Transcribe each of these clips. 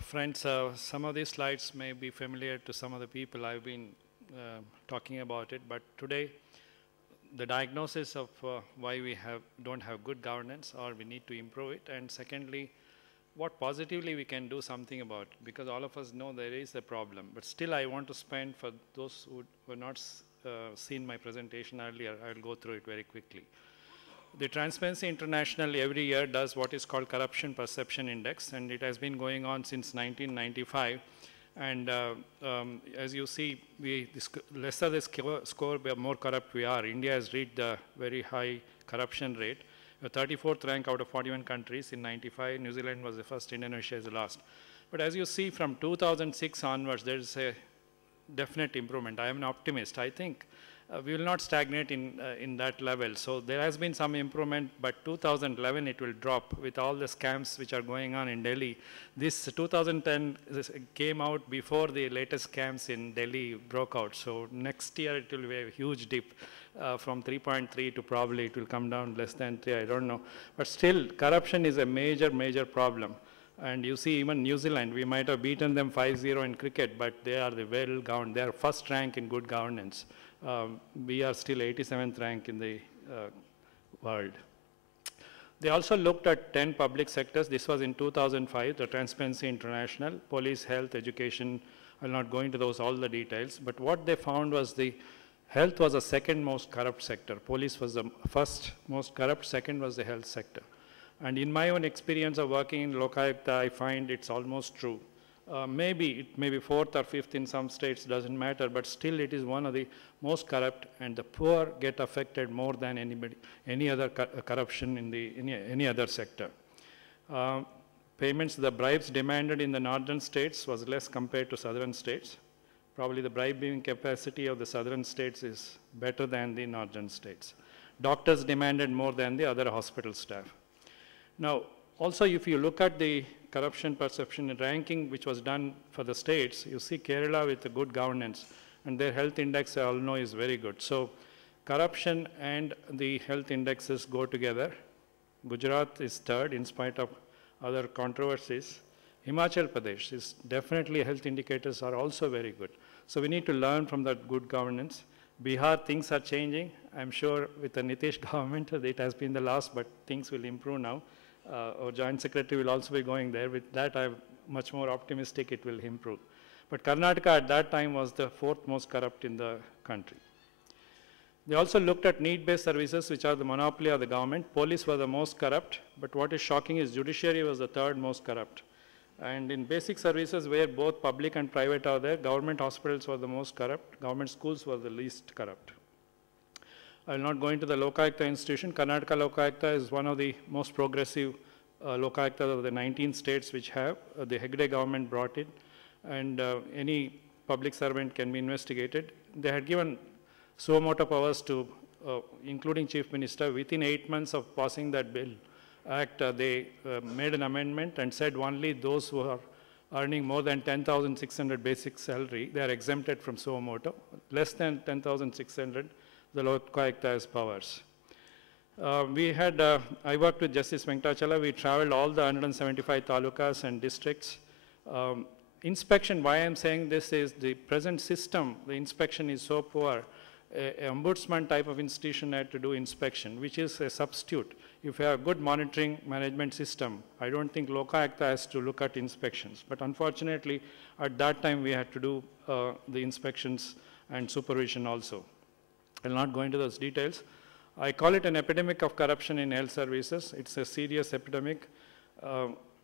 Friends, some of these slides may be familiar to some of the people. I've been talking about it, but today the diagnosis of why we don't have good governance or we need to improve it, and secondly, what positively we can do something about it, because all of us know there is a problem. But still, I want to spend, for those who were not seen my presentation earlier, I will go through it very quickly. The Transparency International every year does what is called Corruption Perception Index, and it has been going on since 1995. And as you see, lesser the score, the more corrupt we are. India has reached a very high corruption rate, a 34th rank out of 41 countries in 95. New Zealand was the first, Indonesia is the last. But as you see, from 2006 onwards, there is a definite improvement. I am an optimist. I think we will not stagnate in that level. So there has been some improvement, but 2011 it will drop with all the scams which are going on in Delhi. This 2010 came out before the latest scams in Delhi broke out. So next year it will be a huge dip from 3.3 to probably it will come down less than 3, I don't know. But still, corruption is a major, major problem. And you see, even New Zealand, we might have beaten them 5-0 in cricket, but they are the well-governed. They are first rank in good governance. We are still 87th rank in the world. They also looked at 10 public sectors. This was in 2005, the Transparency International, police, health, education. I'll not go into those, all the details. But what they found was the health was the second most corrupt sector. Police was the first most corrupt, second was the health sector. And in my own experience of working in Lokayukta, I find it's almost true. Maybe it may be fourth or fifth in some states, doesn't matter, but still it is one of the most corrupt, and the poor get affected more than any other corruption in any other sector. Payments, the bribes demanded in the northern states was less compared to southern states. Probably the bribe-giving capacity of the southern states is better than the northern states. Doctors demanded more than the other hospital staff. Now, also if you look at the corruption perception ranking which was done for the states, you see Kerala with a good governance, and their health index I all know is very good. So corruption and the health indexes go together. Gujarat is third in spite of other controversies. Himachal Pradesh is definitely, health indicators are also very good. So we need to learn from that good governance. Bihar, things are changing. I'm sure with the Nitish government, it has been the last, but things will improve now. Our Joint Secretary will also be going there. With that, I'm much more optimistic it will improve. But Karnataka at that time was the fourth most corrupt in the country. They also looked at need-based services, which are the monopoly of the government. Police were the most corrupt, but what is shocking is judiciary was the third most corrupt. And in basic services where both public and private are there, government hospitals were the most corrupt, government schools were the least corrupt. I will not go into the Lokayukta institution. Karnataka Lokayukta is one of the most progressive Lokayuktas of the 19 states which have. The Hegde government brought it, and any public servant can be investigated. They had given suo motu powers to, including Chief Minister, within 8 months of passing that bill. Act, they made an amendment and said only those who are earning more than 10,600 basic salary, they are exempted from suo motu. Less than 10,600, the Lokayukta has powers. I worked with Justice Venkatachala. We traveled all the 175 talukas and districts. Inspection, why I'm saying this is the present system, the inspection is so poor. An ombudsman type of institution had to do inspection, which is a substitute. If you have a good monitoring management system, I don't think Lokayukta has to look at inspections. But unfortunately, at that time, we had to do the inspections and supervision also. I'll not go into those details. I call it an epidemic of corruption in health services. It's a serious epidemic.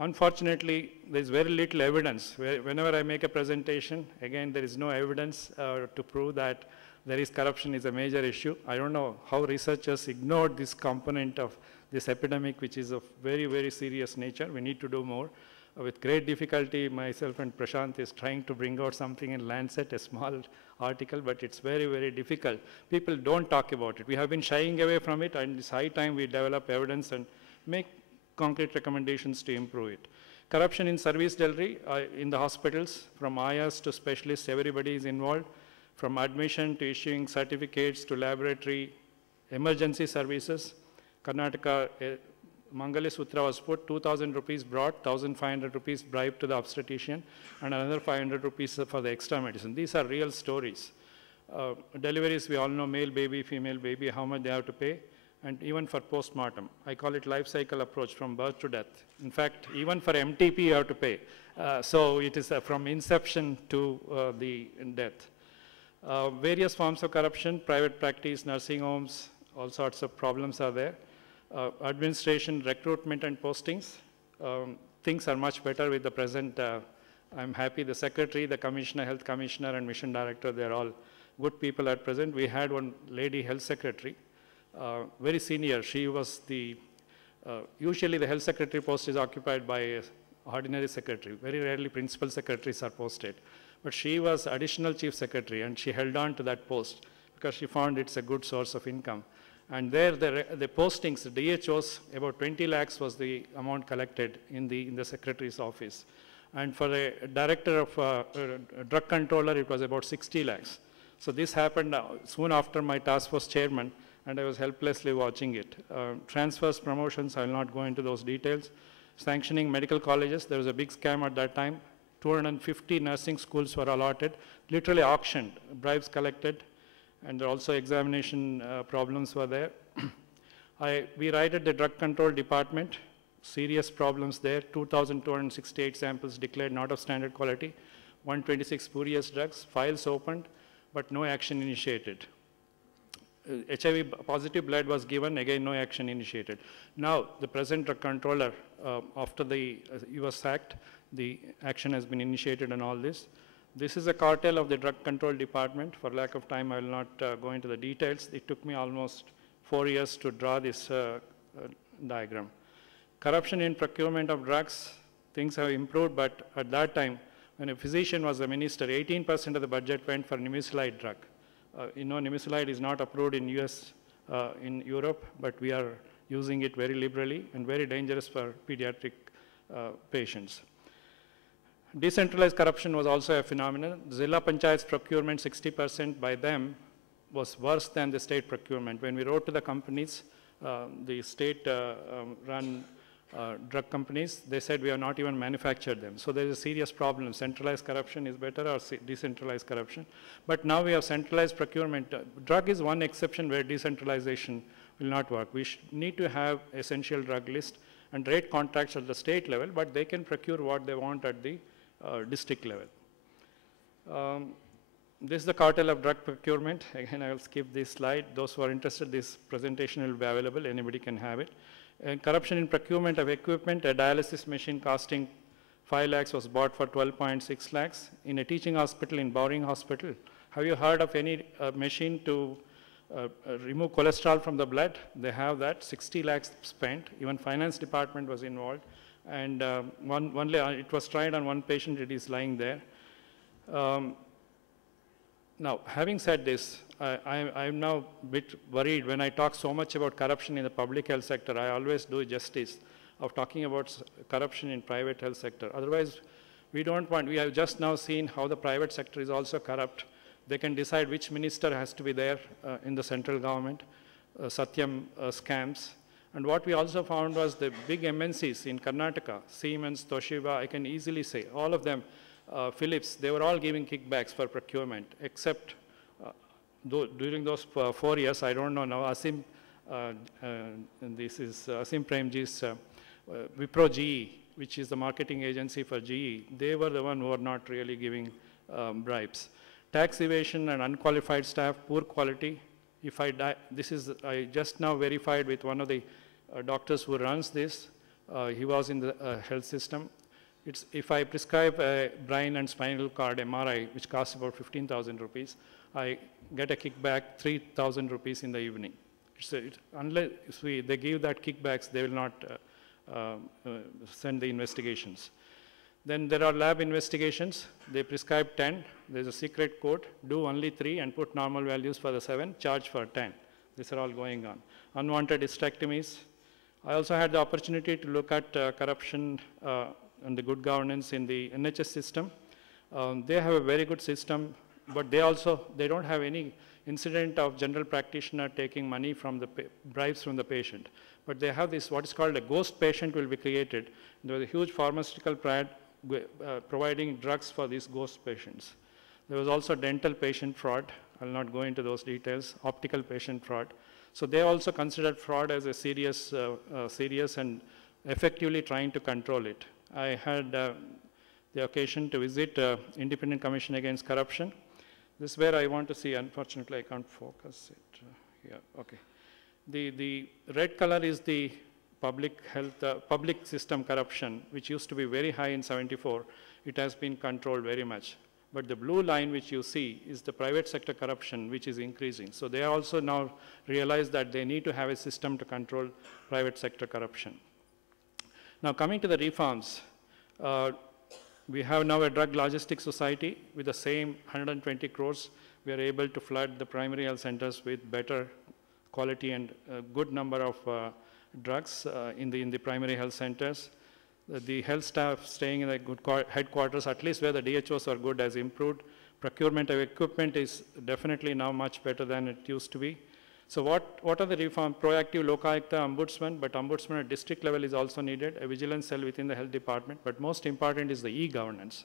Unfortunately, there's very little evidence. Whenever I make a presentation, again, there is no evidence to prove that there is corruption is a major issue. I don't know how researchers ignored this component of this epidemic, which is of very, very serious nature. We need to do more. With great difficulty, myself and Prashant is trying to bring out something in Lancet, a small article, but it's very, very difficult. People don't talk about it. We have been shying away from it, and it's high time we develop evidence and make concrete recommendations to improve it. Corruption in service delivery, in the hospitals, from ayas to specialists, everybody is involved. From admission to issuing certificates to laboratory, emergency services. Karnataka, Mangali Sutra was put, 2,000 rupees brought, 1,500 rupees bribed to the obstetrician, and another 500 rupees for the extra medicine. These are real stories. Deliveries, we all know, male baby, female baby, how much they have to pay, and even for postmortem. I call it life cycle approach from birth to death. In fact, even for MTP, you have to pay. So it is from inception to the death. Various forms of corruption, private practice, nursing homes, all sorts of problems are there. Administration, recruitment and postings. Things are much better with the present. I'm happy the secretary, the commissioner, health commissioner and mission director, they're all good people at present. We had one lady health secretary, very senior. She was the, usually the health secretary post is occupied by an ordinary secretary. Very rarely principal secretaries are posted. But she was additional chief secretary and she held on to that post because she found it's a good source of income. And there, the postings, the DHOs, about 20 lakhs was the amount collected in the secretary's office. And for a director of a drug controller, it was about 60 lakhs. So this happened soon after my task force chairman, and I was helplessly watching it. Transfers, promotions, I will not go into those details. Sanctioning medical colleges, there was a big scam at that time. 250 nursing schools were allotted, literally auctioned, bribes collected, and also examination problems were there. We raided the drug control department, serious problems there, 2,268 samples declared not of standard quality, 126 spurious drugs, files opened, but no action initiated. HIV positive blood was given, again no action initiated. Now, the present drug controller, after he was sacked, the action has been initiated on all this. This is a cartel of the drug control department. For lack of time, I will not go into the details. It took me almost 4 years to draw this diagram. Corruption in procurement of drugs, things have improved, but at that time, when a physician was a minister, 18% of the budget went for nimesulide drug. You know, nimesulide is not approved in US, in Europe, but we are using it very liberally and very dangerous for pediatric patients. Decentralized corruption was also a phenomenon. Zilla Panchayat's procurement, 60% by them, was worse than the state procurement. When we wrote to the companies, the state-run drug companies, they said we have not even manufactured them. So there is a serious problem. Centralized corruption is better or decentralized corruption. But now we have centralized procurement. Drug is one exception where decentralization will not work. We need to have essential drug list and rate contracts at the state level, but they can procure what they want at the district level. This is the cartel of drug procurement. Again, I will skip this slide. Those who are interested, this presentation will be available. Anybody can have it. And corruption in procurement of equipment, a dialysis machine costing 5 lakhs was bought for 12.6 lakhs. In a teaching hospital, in Bowring Hospital, have you heard of any machine to remove cholesterol from the blood? They have that, 60 lakhs spent. Even finance department was involved. And it was tried on one patient, it is lying there. Now, having said this, I'm now a bit worried when I talk so much about corruption in the public health sector. I always do justice of talking about corruption in private health sector. Otherwise, we have just now seen how the private sector is also corrupt. They can decide which minister has to be there in the central government, Satyam scams. And what we also found was the big MNCs in Karnataka, Siemens, Toshiba, I can easily say, all of them, Philips, they were all giving kickbacks for procurement, except during those 4 years, I don't know now, Asim, this is Asim Premji's Wipro GE, which is the marketing agency for GE, they were the one who were not really giving bribes. Tax evasion and unqualified staff, poor quality. If I I just now verified with one of the doctors who runs this. He was in the health system. If I prescribe a brain and spinal cord MRI, which costs about 15,000 rupees, I get a kickback 3,000 rupees in the evening. Unless they give that kickbacks, they will not send the investigations. Then there are lab investigations. They prescribe 10. There's a secret code. Do only 3 and put normal values for the 7. Charge for 10. These are all going on. Unwanted hysterectomies. I also had the opportunity to look at corruption and the good governance in the NHS system. They have a very good system. but they don't have any incident of general practitioner taking money from the bribes from the patient. But they have this, what is called a ghost patient will be created. There was a huge pharmaceutical providing drugs for these ghost patients. There was also dental patient fraud. I'll not go into those details. Optical patient fraud. So they also considered fraud as a serious and effectively trying to control it. I had the occasion to visit Independent Commission Against Corruption. This is where I want to see. Unfortunately, I can't focus it. Yeah, okay. The red color is the public health, public system corruption, which used to be very high in '74. It has been controlled very much. But the blue line which you see is the private sector corruption, which is increasing. So they also now realize that they need to have a system to control private sector corruption. Now coming to the reforms, we have now a drug logistics society with the same 120 crores. We are able to flood the primary health centers with better quality and a good number of drugs in the primary health centers. The health staff staying in the good headquarters, at least where the DHOs are good, has improved. Procurement of equipment is definitely now much better than it used to be. So what are the reform? Proactive Lokayukta ombudsman, but ombudsman at district level is also needed, a vigilance cell within the health department, but most important is the e-governance.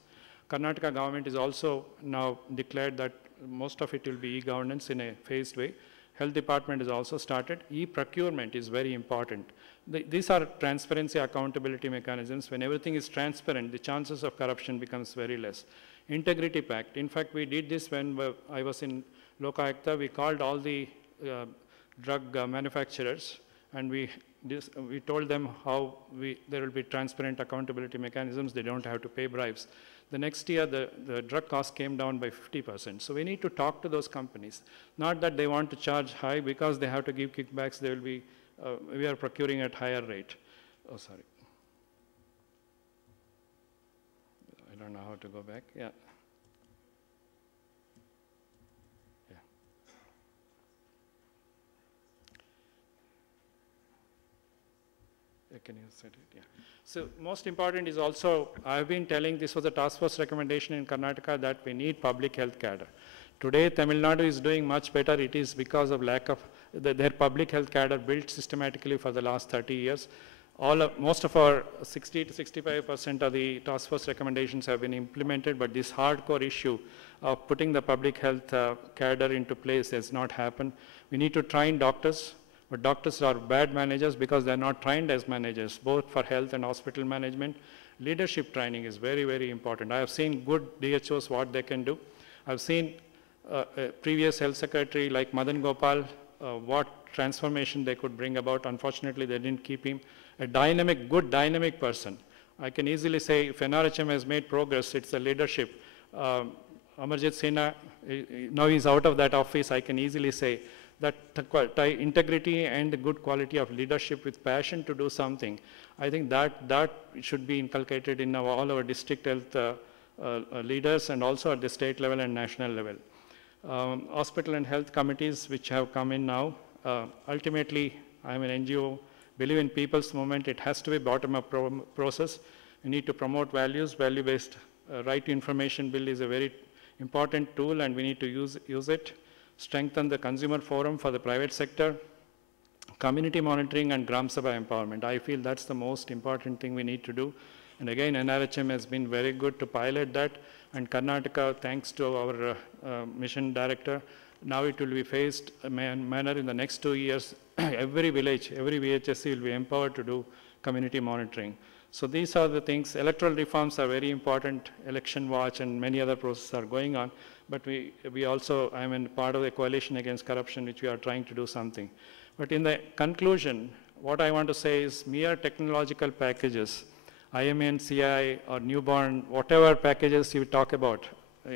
Karnataka government is also now declared that most of it will be e-governance in a phased way. Health department is also started. E-procurement is very important. These are transparency accountability mechanisms. When everything is transparent, the chances of corruption becomes very less. Integrity Pact. In fact, we did this when I was in Lokayukta. We called all the drug manufacturers and we told them how there will be transparent accountability mechanisms. They don't have to pay bribes. The next year, the drug cost came down by 50%. So we need to talk to those companies. Not that they want to charge high because they have to give kickbacks. They will be, we are procuring at higher rate. Oh, sorry. I don't know how to go back. Yeah. Can you set it? Yeah. So most important is also, I've been telling, this was a task force recommendation in Karnataka that we need public health cadre. Today, Tamil Nadu is doing much better. It is because of lack of their public health cadre built systematically for the last 30 years. Most of our 60 to 65% of the task force recommendations have been implemented, but this hardcore issue of putting the public health cadre into place has not happened. We need to train doctors. But doctors are bad managers because they're not trained as managers, both for health and hospital management. Leadership training is very, very important. I have seen good DHOs, what they can do. I've seen a previous health secretary like Madan Gopal, what transformation they could bring about. Unfortunately, they didn't keep him. A dynamic, good dynamic person. I can easily say if NRHM has made progress, it's the leadership. Amarjit Sinha, now he's out of that office, I can easily say that integrity and the good quality of leadership with passion to do something, I think that should be inculcated in all our district health leaders and also at the state level and national level. Hospital and health committees which have come in now, ultimately I'm an NGO, believe in people's movement, it has to be bottom-up process. We need to promote values, value-based right to information bill is a very important tool and we need to use it. Strengthen the consumer forum for the private sector, community monitoring and Gram Sabha empowerment. I feel that's the most important thing we need to do. And again, NRHM has been very good to pilot that. And Karnataka, thanks to our mission director, now it will be phased manner in the next 2 years. Every village, every VHSC will be empowered to do community monitoring. So these are the things. Electoral reforms are very important. Election watch and many other processes are going on. But we also, I'm in part of the coalition against corruption, which we are trying to do something. But in the conclusion, what I want to say is mere technological packages, IMN, CI, or newborn, whatever packages you talk about,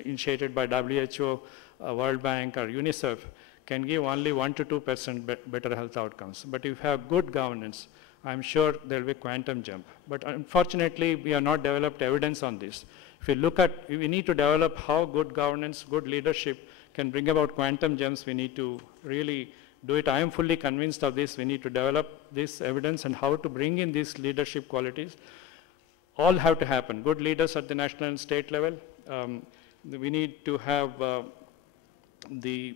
initiated by WHO, World Bank, or UNICEF, can give only 1 to 2% better health outcomes. But if you have good governance, I'm sure there will be quantum jump. But unfortunately, we have not developed evidence on this. If we look at, we need to develop how good governance, good leadership can bring about quantum jumps, we need to really do it. I am fully convinced of this. We need to develop this evidence and how to bring in these leadership qualities. All have to happen. Good leaders at the national and state level, We need to have the